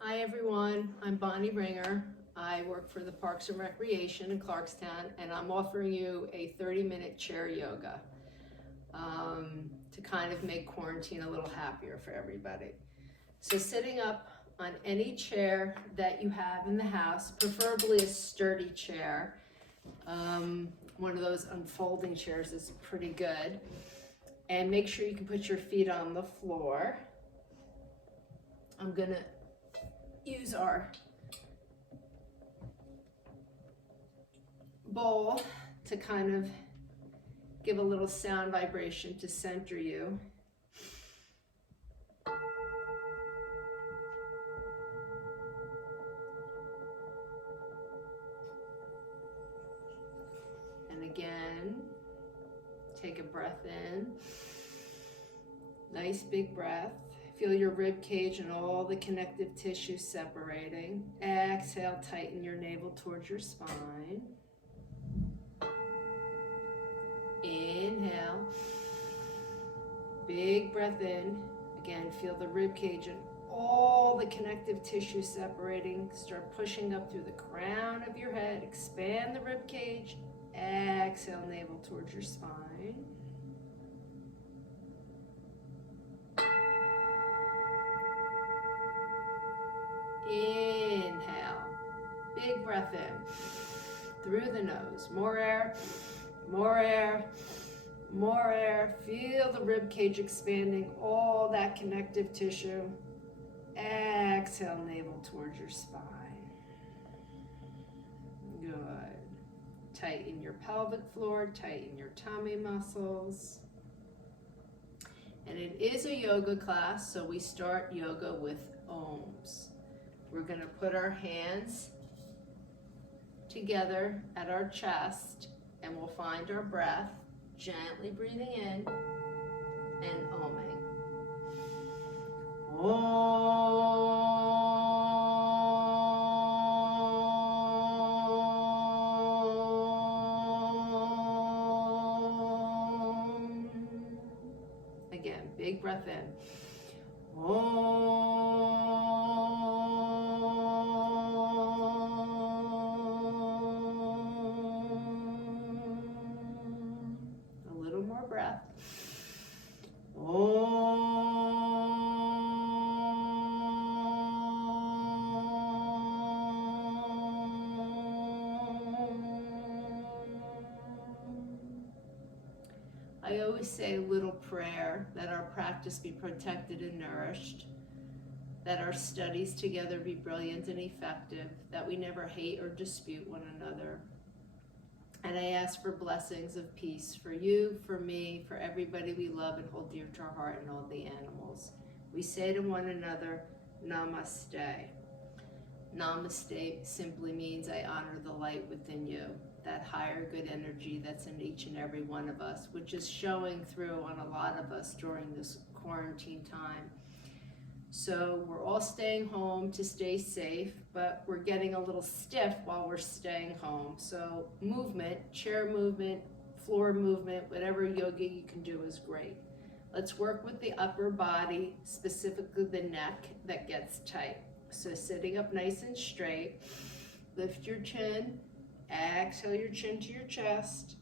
Hi everyone, I'm Bonnie Ringer. I work for the Parks and Recreation in Clarkstown, and I'm offering you a 30-minute chair yoga to kind of make quarantine a little happier for everybody. So sitting up on any chair that you have in the house, preferably a sturdy chair. One of those unfolding chairs is pretty good. And make sure you can put your feet on the floor. I'm gonna use our bowl to kind of give a little sound vibration to center you. And again, take a breath in. Nice big breath. Feel your rib cage and all the connective tissue separating. Exhale, tighten your navel towards your spine. Inhale. Big breath in. Again, feel the rib cage and all the connective tissue separating. Start pushing up through the crown of your head. Expand the rib cage. Exhale, navel towards your spine. Inhale. Big breath in. Through the nose. More air. More air. More air. Feel the rib cage expanding, all that connective tissue. Exhale, navel towards your spine. Good. Tighten your pelvic floor, tighten your tummy muscles. And it is a yoga class, so we start yoga with Ohms. We're going to put our hands together at our chest, and we'll find our breath, gently breathing in and Ohming. Again, big breath in. A little more breath. I always say a little prayer that our practice be protected and nourished, that our studies together be brilliant and effective, that we never hate or dispute one another. And I ask for blessings of peace for you, for me, for everybody we love and hold dear to our heart, and all the animals. We say to one another, Namaste. Namaste simply means I honor the light within you, that higher good energy that's in each and every one of us, which is showing through on a lot of us during this quarantine time. So we're all staying home to stay safe, but we're getting a little stiff while we're staying home. So movement, chair movement, floor movement, whatever yoga you can do is great. Let's work with the upper body, specifically the neck that gets tight. So sitting up nice and straight, lift your chin, exhale your chin to your chest.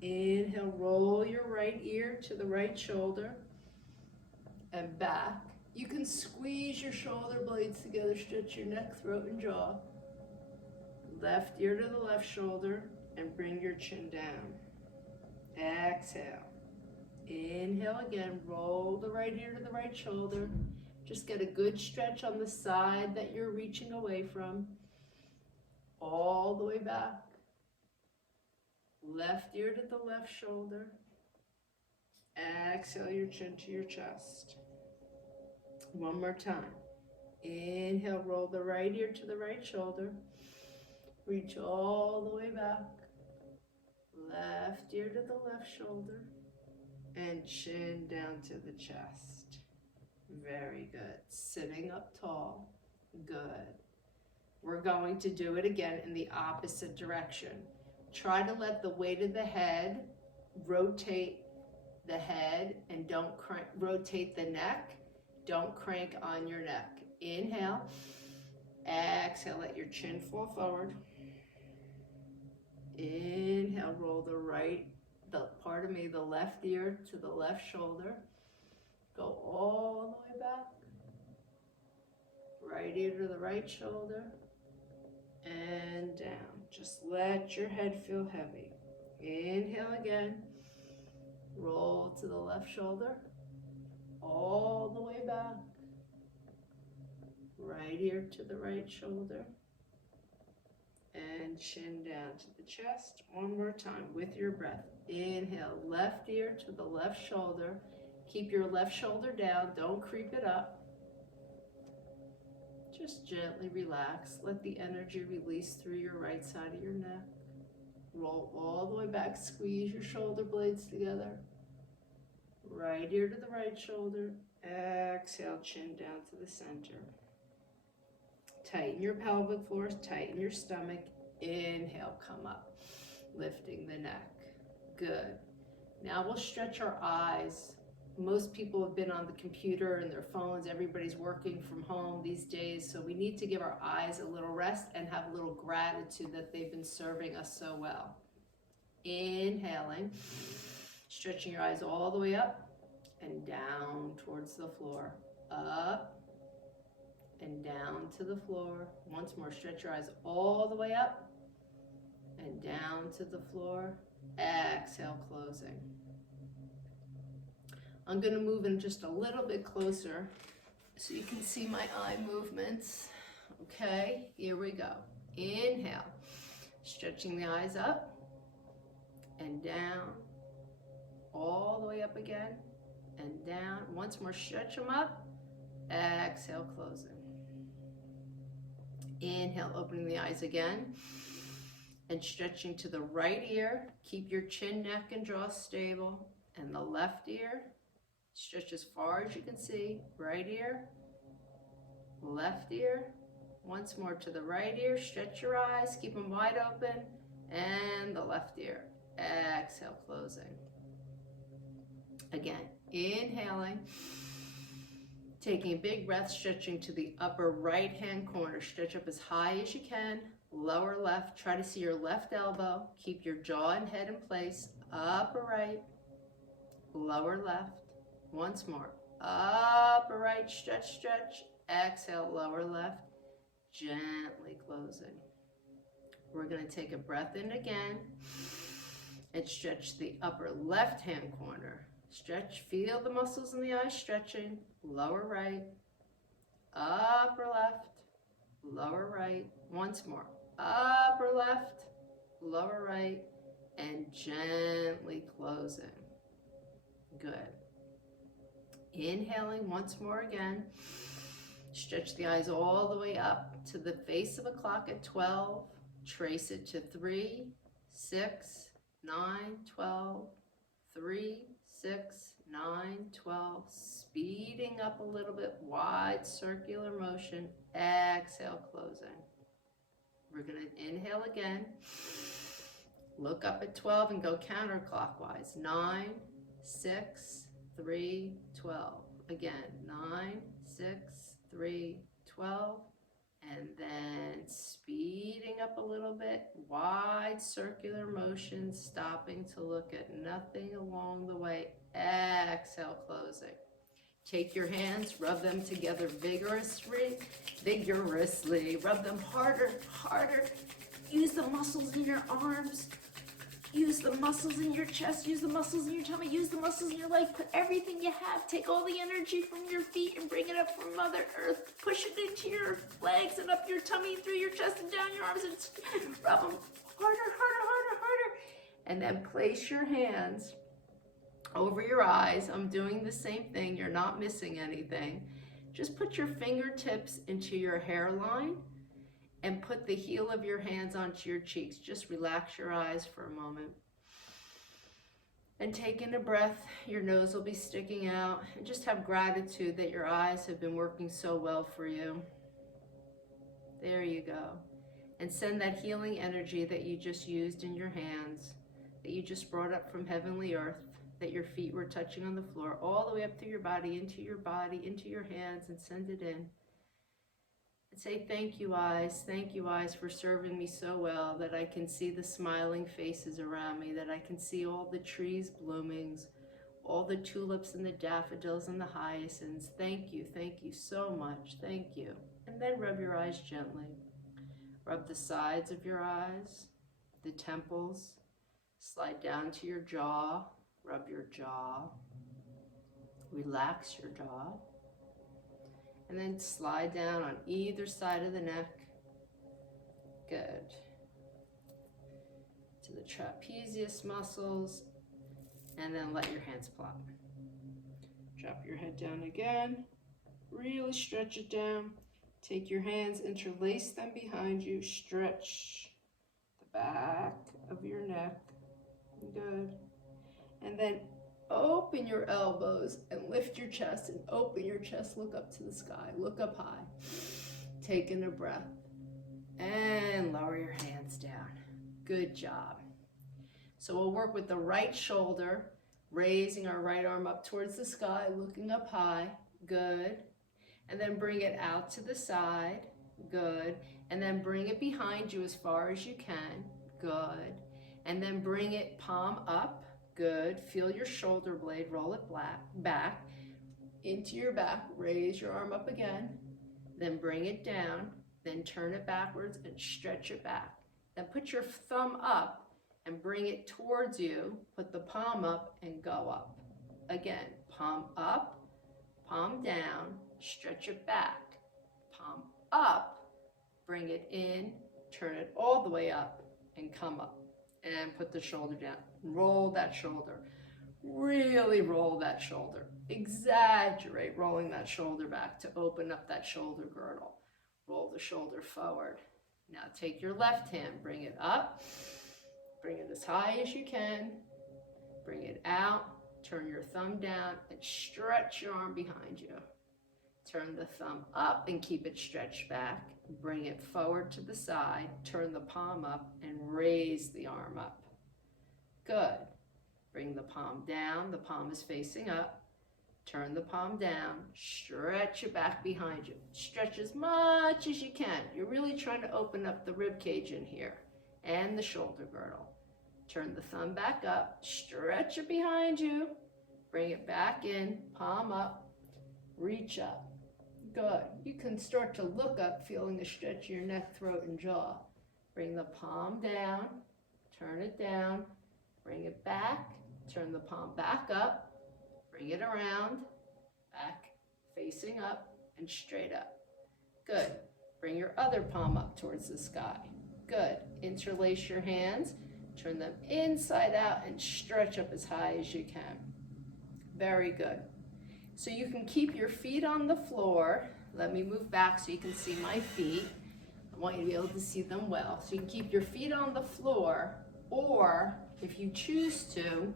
Inhale, roll your right ear to the right shoulder and back. You can squeeze your shoulder blades together, stretch your neck, throat, and jaw. Left ear to the left shoulder and bring your chin down. Exhale. Inhale again, roll the right ear to the right shoulder. Just get a good stretch on the side that you're reaching away from. All the way back. Left ear to the left shoulder. Exhale your chin to your chest. One more time. Inhale, roll the right ear to the right shoulder. Reach all the way back. Left ear to the left shoulder. And chin down to the chest. Very good. Sitting up tall. Good. We're going to do it again in the opposite direction. Try to let the weight of the head rotate the head and rotate the neck. Don't crank on your neck. Inhale. Exhale, let your chin fall forward. Inhale, roll the left ear to the left shoulder. Go all the way back. Right ear to the right shoulder. And down. Just let your head feel heavy. Inhale again. Roll to the left shoulder. All the way back. Right ear to the right shoulder. And chin down to the chest. One more time with your breath. Inhale, left ear to the left shoulder. Keep your left shoulder down. Don't creep it up. Just gently relax. Let the energy release through your right side of your neck. Roll all the way back. Squeeze your shoulder blades together. Right ear to the right shoulder. Exhale, chin down to the center. Tighten your pelvic floor, tighten your stomach. Inhale, come up, lifting the neck. Good. Now we'll stretch our eyes. Most people have been on the computer and their phones. Everybody's working from home these days, so we need to give our eyes a little rest and have a little gratitude that they've been serving us so well. Inhaling, stretching your eyes all the way up and down towards the floor. Up and down to the floor. Once more, stretch your eyes all the way up and down to the floor. Exhale, closing. I'm going to move in just a little bit closer so you can see my eye movements. Okay, here we go. Inhale, stretching the eyes up and down, all the way up again and down. Once more, stretch them up. Exhale, closing. Inhale, opening the eyes again and stretching to the right ear. Keep your chin, neck, and jaw stable. And the left ear, stretch as far as you can see. Right ear, left ear. Once more to the right ear. Stretch your eyes, keep them wide open. And the left ear. Exhale, closing. Again, inhaling. Taking a big breath, stretching to the upper right-hand corner. Stretch up as high as you can. Lower left. Try to see your left elbow. Keep your jaw and head in place. Upper right. Lower left. Once more. Upper right. Stretch, stretch. Exhale, lower left. Gently closing. We're going to take a breath in again and stretch the upper left-hand corner. Stretch, feel the muscles in the eyes stretching. Lower right, upper left, lower right. Once more, upper left, lower right, and gently closing. Good. Inhaling once more again. Stretch the eyes all the way up to the face of a clock at 12. Trace it to 3, 6, 9, 12, 3, 6, 9, 12, speeding up a little bit, wide circular motion. Exhale, closing. We're going to inhale again. Look up at 12 and go counterclockwise. 9, 6, 3, 12. Again, 9, 6, 3, 12. And then speeding up a little bit, wide circular motion, stopping to look at nothing along the way. Exhale, closing. Take your hands, rub them together vigorously. Rub them harder, harder. Use the muscles in your arms. Use the muscles in your chest, use the muscles in your tummy, use the muscles in your legs. Put everything you have. Take all the energy from your feet and bring it up from Mother Earth. Push it into your legs and up your tummy, through your chest and down your arms, and rub them harder, harder, harder, harder. And then place your hands over your eyes. I'm doing the same thing. You're not missing anything. Just put your fingertips into your hairline and put the heel of your hands onto your cheeks. Just relax your eyes for a moment. And take in a breath. Your nose will be sticking out. And just have gratitude that your eyes have been working so well for you. There you go. And send that healing energy that you just used in your hands, that you just brought up from heavenly earth, that your feet were touching on the floor, all the way up through your body, into your hands, and send it in. And say, thank you, eyes, for serving me so well that I can see the smiling faces around me, that I can see all the trees blooming, all the tulips and the daffodils and the hyacinths. Thank you so much, thank you. And then rub your eyes gently. Rub the sides of your eyes, the temples, slide down to your jaw, rub your jaw, relax your jaw, and then slide down on either side of the neck. Good. To the trapezius muscles, and then let your hands plop. Drop your head down again, really stretch it down. Take your hands, interlace them behind you, stretch the back of your neck. Good. And then open your elbows and lift your chest and open your chest. Look up to the sky. Look up high. Take in a breath and lower your hands down. Good job. So we'll work with the right shoulder, raising our right arm up towards the sky, looking up high. Good. And then bring it out to the side. Good. And then bring it behind you as far as you can. Good. And then bring it palm up. Good. Feel your shoulder blade, roll it back into your back. Raise your arm up again. Then bring it down. Then turn it backwards and stretch it back. Then put your thumb up and bring it towards you. Put the palm up and go up. Again, palm up, palm down, stretch it back. Palm up, bring it in, turn it all the way up and come up. And put the shoulder down. Roll that shoulder. Really roll that shoulder. Exaggerate rolling that shoulder back to open up that shoulder girdle. Roll the shoulder forward. Now take your left hand, bring it up. Bring it as high as you can. Bring it out. Turn your thumb down and stretch your arm behind you. Turn the thumb up and keep it stretched back. Bring it forward to the side. Turn the palm up and raise the arm up. Good. Bring the palm down. The palm is facing up. Turn the palm down. Stretch it back behind you. Stretch as much as you can. You're really trying to open up the rib cage in here and the shoulder girdle. Turn the thumb back up. Stretch it behind you. Bring it back in. Palm up. Reach up. Good. You can start to look up, feeling a stretch in your neck, throat, and jaw. Bring the palm down. Turn it down. Bring it back. Turn the palm back up. Bring it around. Back. Facing up and straight up. Good. Bring your other palm up towards the sky. Good. Interlace your hands. Turn them inside out and stretch up as high as you can. Very good. So you can keep your feet on the floor. Let me move back so you can see my feet. I want you to be able to see them well. So you can keep your feet on the floor, or if you choose to,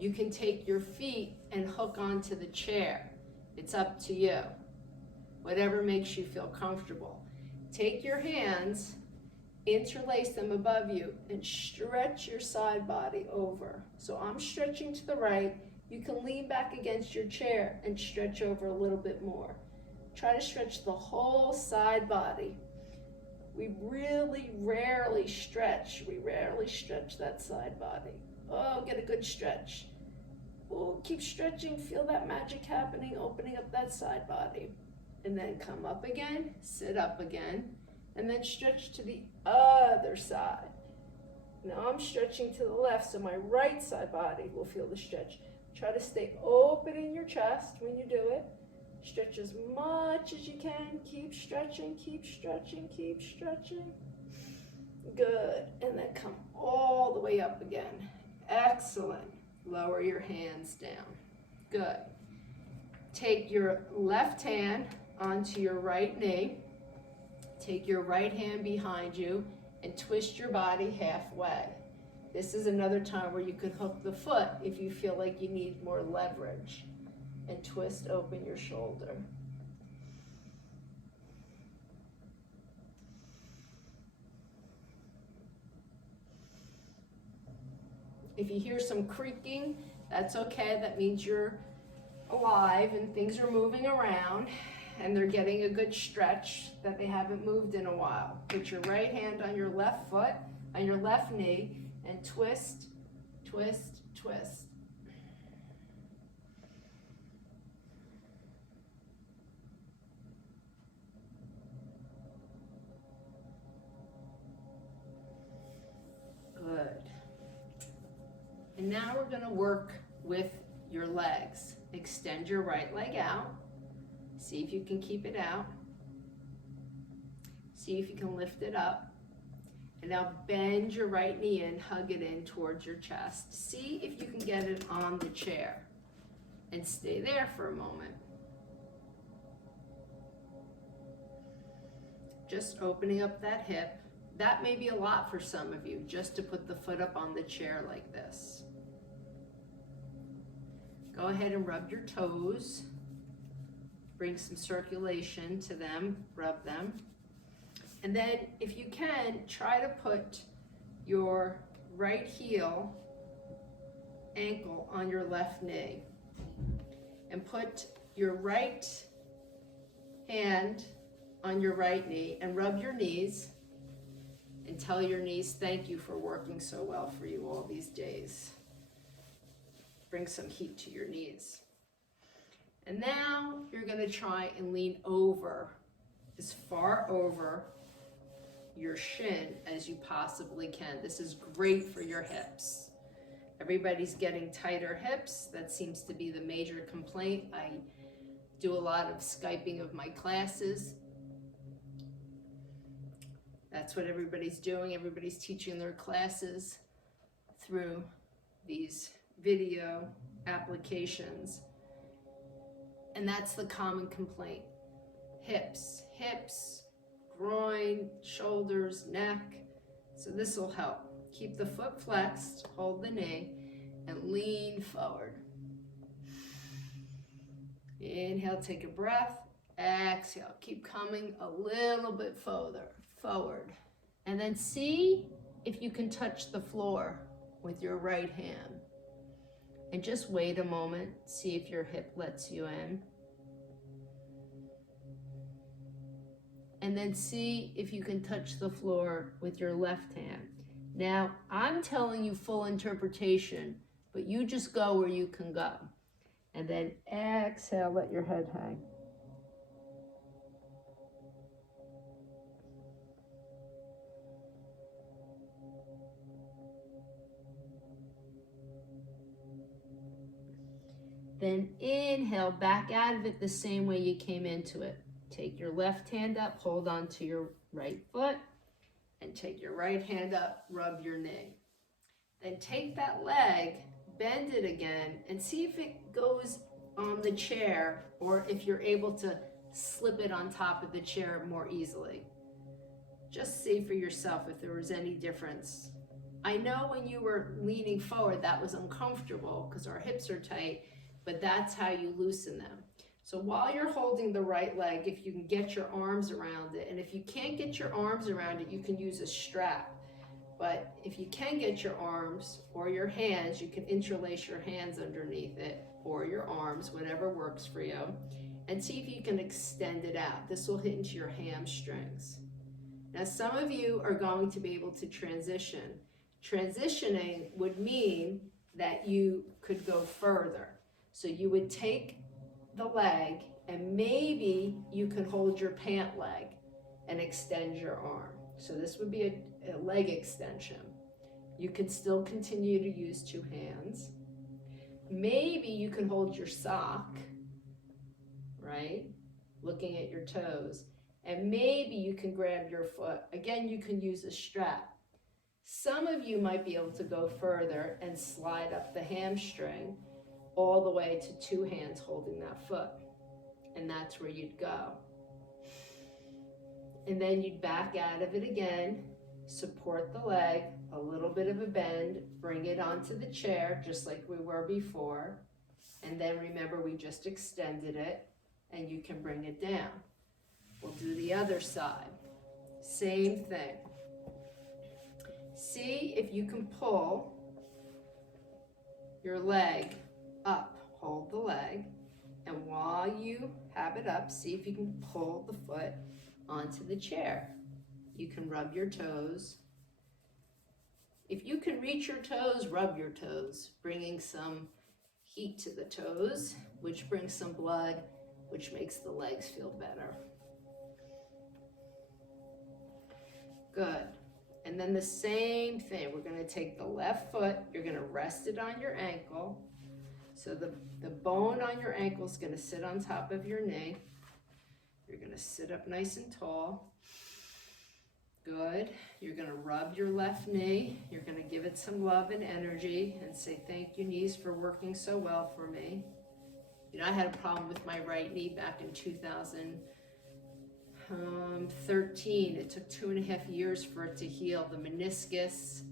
you can take your feet and hook onto the chair. It's up to you. Whatever makes you feel comfortable. Take your hands, interlace them above you, and stretch your side body over. So I'm stretching to the right. You can lean back against your chair and stretch over a little bit more. Try to stretch the whole side body. We really rarely stretch. We rarely stretch that side body. Oh, get a good stretch. Oh, keep stretching. Feel that magic happening, opening up that side body. And then come up again, sit up again, and then stretch to the other side. Now I'm stretching to the left, so my right side body will feel the stretch. Try to stay open in your chest when you do it. Stretch as much as you can. Keep stretching, keep stretching, keep stretching. Good. And then come all the way up again. Excellent. Lower your hands down. Good. Take your left hand onto your right knee. Take your right hand behind you and twist your body halfway. This is another time where you could hook the foot if you feel like you need more leverage. And twist open your shoulder. If you hear some creaking, that's okay. That means you're alive and things are moving around. and they're getting a good stretch that they haven't moved in a while. Put your right hand on your left foot, on your left knee, and twist, twist, twist. Good. And now we're going to work with your legs. Extend your right leg out. See if you can keep it out. See if you can lift it up. And now bend your right knee in, hug it in towards your chest. See if you can get it on the chair. And stay there for a moment. Just opening up that hip. That may be a lot for some of you, just to put the foot up on the chair like this. Go ahead and rub your toes. Bring some circulation to them, rub them. And then, if you can, try to put your right heel, ankle on your left knee. And put your right hand on your right knee and rub your knees. And tell your knees, thank you for working so well for you all these days. Bring some heat to your knees. And now you're going to try and lean over, as far over your shin as you possibly can. This is great for your hips. Everybody's getting tighter hips. That seems to be the major complaint. I do a lot of Skyping of my classes. That's what everybody's doing. Everybody's teaching their classes through these video applications. And that's the common complaint. Hips, groin, shoulders, neck. So this will help. Keep the foot flexed, hold the knee, and lean forward. Inhale, take a breath. Exhale, keep coming a little bit further forward. And then see if you can touch the floor with your right hand. And just wait a moment, see if your hip lets you in. And then see if you can touch the floor with your left hand. Now, I'm telling you full interpretation, but you just go where you can go. And then exhale, let your head hang. Then inhale, back out of it the same way you came into it. Take your left hand up, hold on to your right foot, and take your right hand up, rub your knee. Then take that leg, bend it again, and see if it goes on the chair or if you're able to slip it on top of the chair more easily. Just see for yourself if there was any difference. I know when you were leaning forward that was uncomfortable because our hips are tight, but that's how you loosen them. So while you're holding the right leg, if you can get your arms around it, and if you can't get your arms around it, you can use a strap. But if you can get your arms or your hands, you can interlace your hands underneath it or your arms, whatever works for you, and see if you can extend it out. This will hit into your hamstrings. Now, some of you are going to be able to transition. Transitioning would mean that you could go further. So you would take the leg and maybe you can hold your pant leg and extend your arm. So this would be a leg extension. You can still continue to use two hands. Maybe you can hold your sock, right? Looking at your toes. And maybe you can grab your foot. Again, you can use a strap. Some of you might be able to go further and slide up the hamstring all the way to two hands holding that foot. And that's where you'd go. And then you'd back out of it again, support the leg, a little bit of a bend, bring it onto the chair just like we were before. And then remember we just extended it and you can bring it down. We'll do the other side. Same thing. See if you can pull your leg up, hold the leg, And while you have it up, see if you can pull the foot onto the chair. You can rub your toes. If you can reach your toes, rub your toes, bringing some heat to the toes, which brings some blood, which makes the legs feel better. Good. And then the same thing, we're gonna take the left foot, you're gonna rest it on your ankle. So the bone on your ankle is gonna sit on top of your knee. You're gonna sit up nice and tall. Good. You're gonna rub your left knee. You're gonna give it some love and energy and say, thank you, knees, for working so well for me. You know, I had a problem with my right knee back in 2013. It took 2.5 years for it to heal. The meniscus,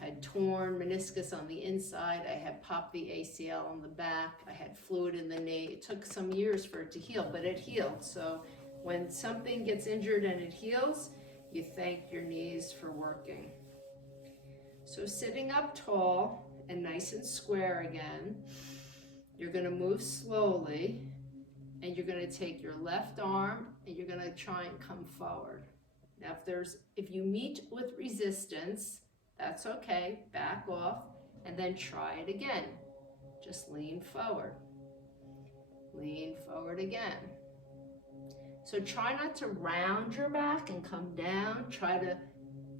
had torn meniscus on the inside. I had popped the ACL on the back. I had fluid in the knee. It took some years for it to heal, but it healed. So when something gets injured and it heals, you thank your knees for working. So sitting up tall and nice and square again, you're gonna move slowly, and you're gonna take your left arm and you're gonna try and come forward. Now if you meet with resistance, that's okay, back off, and then try it again. Just lean forward again. So try not to round your back and come down. Try to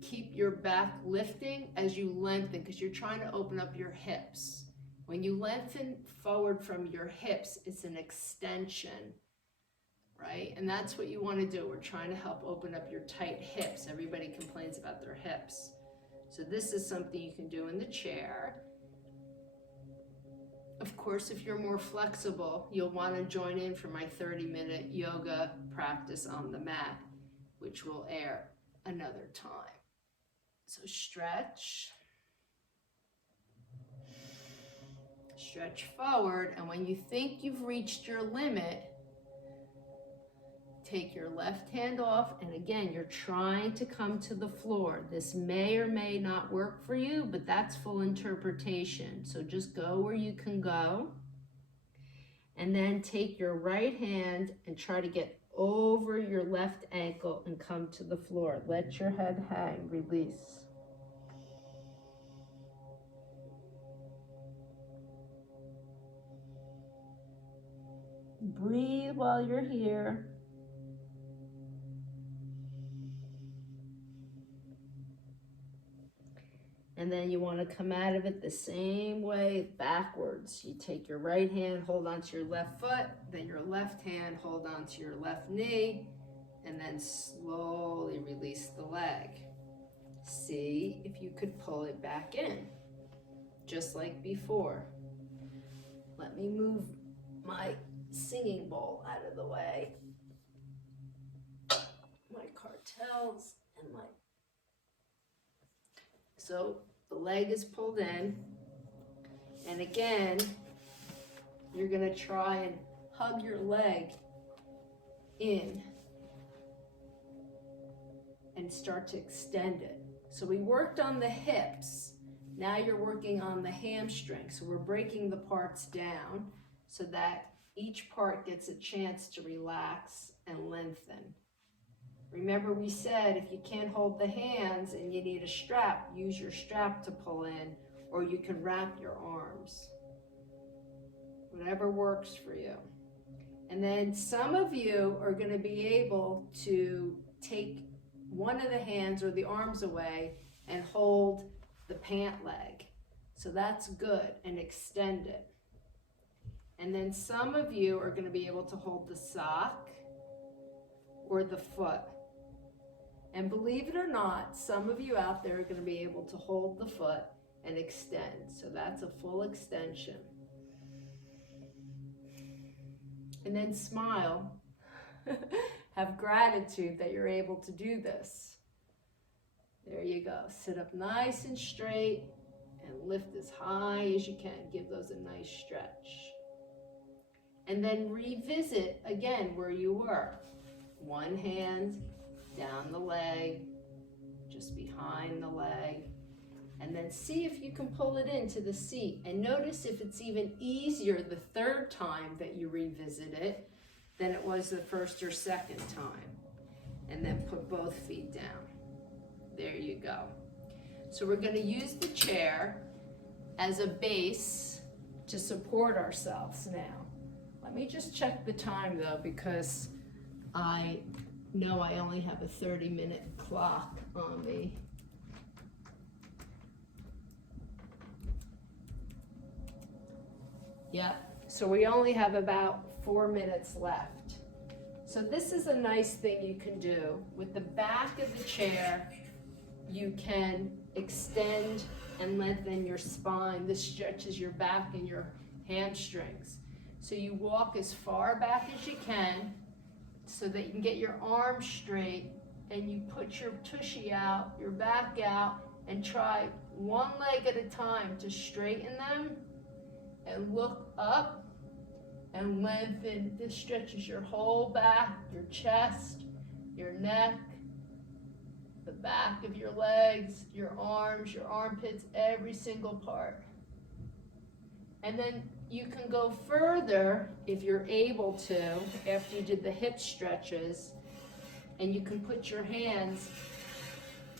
keep your back lifting as you lengthen, because you're trying to open up your hips. When you lengthen forward from your hips, it's an extension, right? And that's what you want to do. We're trying to help open up your tight hips. Everybody complains about their hips. So this is something you can do in the chair. Of course, if you're more flexible, you'll want to join in for my 30-minute yoga practice on the mat, which will air another time. So stretch forward, and when you think you've reached your limit, take your left hand off, and again, you're trying to come to the floor. This may or may not work for you, but that's full interpretation. So just go where you can go. And then take your right hand and try to get over your left ankle and come to the floor. Let your head hang, release. Breathe while you're here. And then you want to come out of it the same way, backwards. You take your right hand, hold onto your left foot, then your left hand, hold onto your left knee, and then slowly release the leg. See if you could pull it back in, just like before. Let me move my singing bowl out of the way. My cartels and my... So the leg is pulled in, and again, you're gonna try and hug your leg in and start to extend it. So we worked on the hips. Now you're working on the hamstring. So we're breaking the parts down so that each part gets a chance to relax and lengthen. Remember, we said if you can't hold the hands and you need a strap, use your strap to pull in, or you can wrap your arms. Whatever works for you. And then some of you are going to be able to take one of the hands or the arms away and hold the pant leg. So that's good, and extend it. And then some of you are going to be able to hold the sock or the foot. And believe it or not, some of you out there are going to be able to hold the foot and extend. So that's a full extension. And then smile. Have gratitude that you're able to do this. There you go. Sit up nice and straight and lift as high as you can. Give those a nice stretch. And then revisit again where you were. One hand down the leg, just behind the leg. And then see if you can pull it into the seat. And notice if it's even easier the third time that you revisit it than it was the first or second time. And then put both feet down. There you go. So we're going to use the chair as a base to support ourselves now. Let me just check the time though, because I know I only have a 30-minute clock on me. Yep, so we only have about 4 minutes left. So this is a nice thing you can do. With the back of the chair, you can extend and lengthen your spine. This stretches your back and your hamstrings. So you walk as far back as you can so that you can get your arms straight, and you put your tushy out, your back out, and try one leg at a time to straighten them and look up and lengthen. This stretches your whole back, your chest, your neck, the back of your legs, your arms, your armpits, every single part. And then you can go further if you're able to after you did the hip stretches, and you can put your hands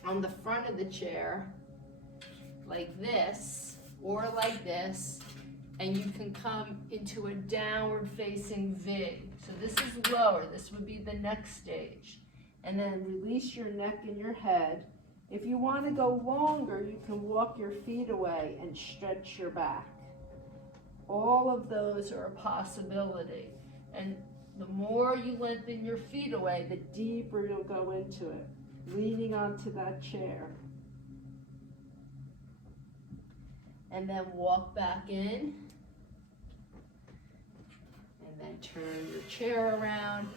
on the front of the chair like this or like this, and you can come into a downward facing V. So this is lower, this would be the next stage. And then release your neck and your head. If you want to go longer, you can walk your feet away and stretch your back. All of those are a possibility. And the more you lengthen your feet away, the deeper you'll go into it, leaning onto that chair. And then walk back in. And then turn your chair around.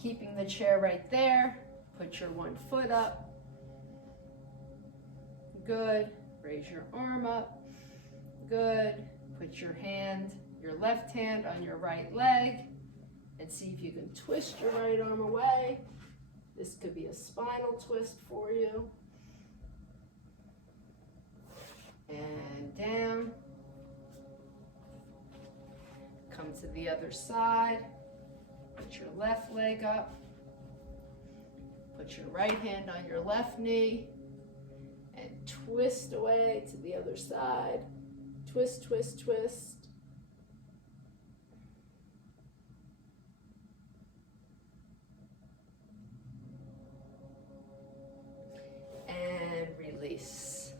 Keeping the chair right there. Put your one foot up. Good. Raise your arm up. Good. Put your hand, your left hand on your right leg, and see if you can twist your right arm away. This could be a spinal twist for you. And down. Come to the other side. Put your left leg up. Put your right hand on your left knee and twist away to the other side. Twist, twist, twist. And release.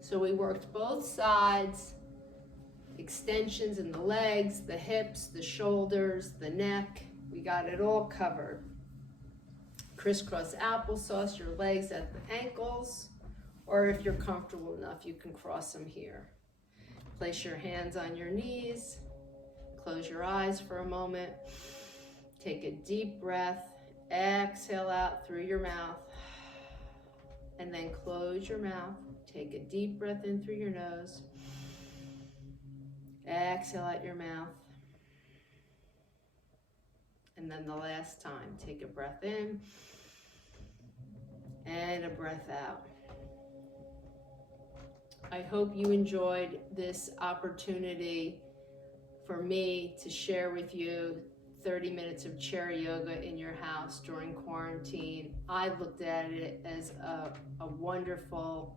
So we worked both sides, extensions in the legs, the hips, the shoulders, the neck. We got it all covered. Crisscross applesauce your legs at the ankles, or if you're comfortable enough, you can cross them here. Place your hands on your knees. Close your eyes for a moment. Take a deep breath. Exhale out through your mouth. And then close your mouth. Take a deep breath in through your nose. Exhale out your mouth. And then the last time, take a breath in and a breath out. I hope you enjoyed this opportunity for me to share with you 30 minutes of chair yoga in your house during quarantine. I looked at it as a wonderful,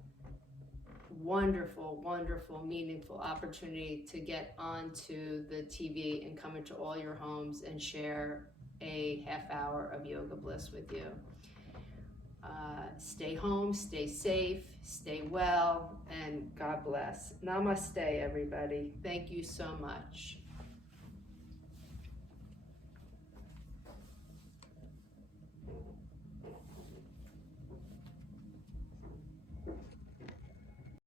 wonderful, wonderful, meaningful opportunity to get onto the TV and come into all your homes and share a half hour of yoga bliss with you. Stay home, stay safe, stay well, and God bless. Namaste, everybody. Thank you so much.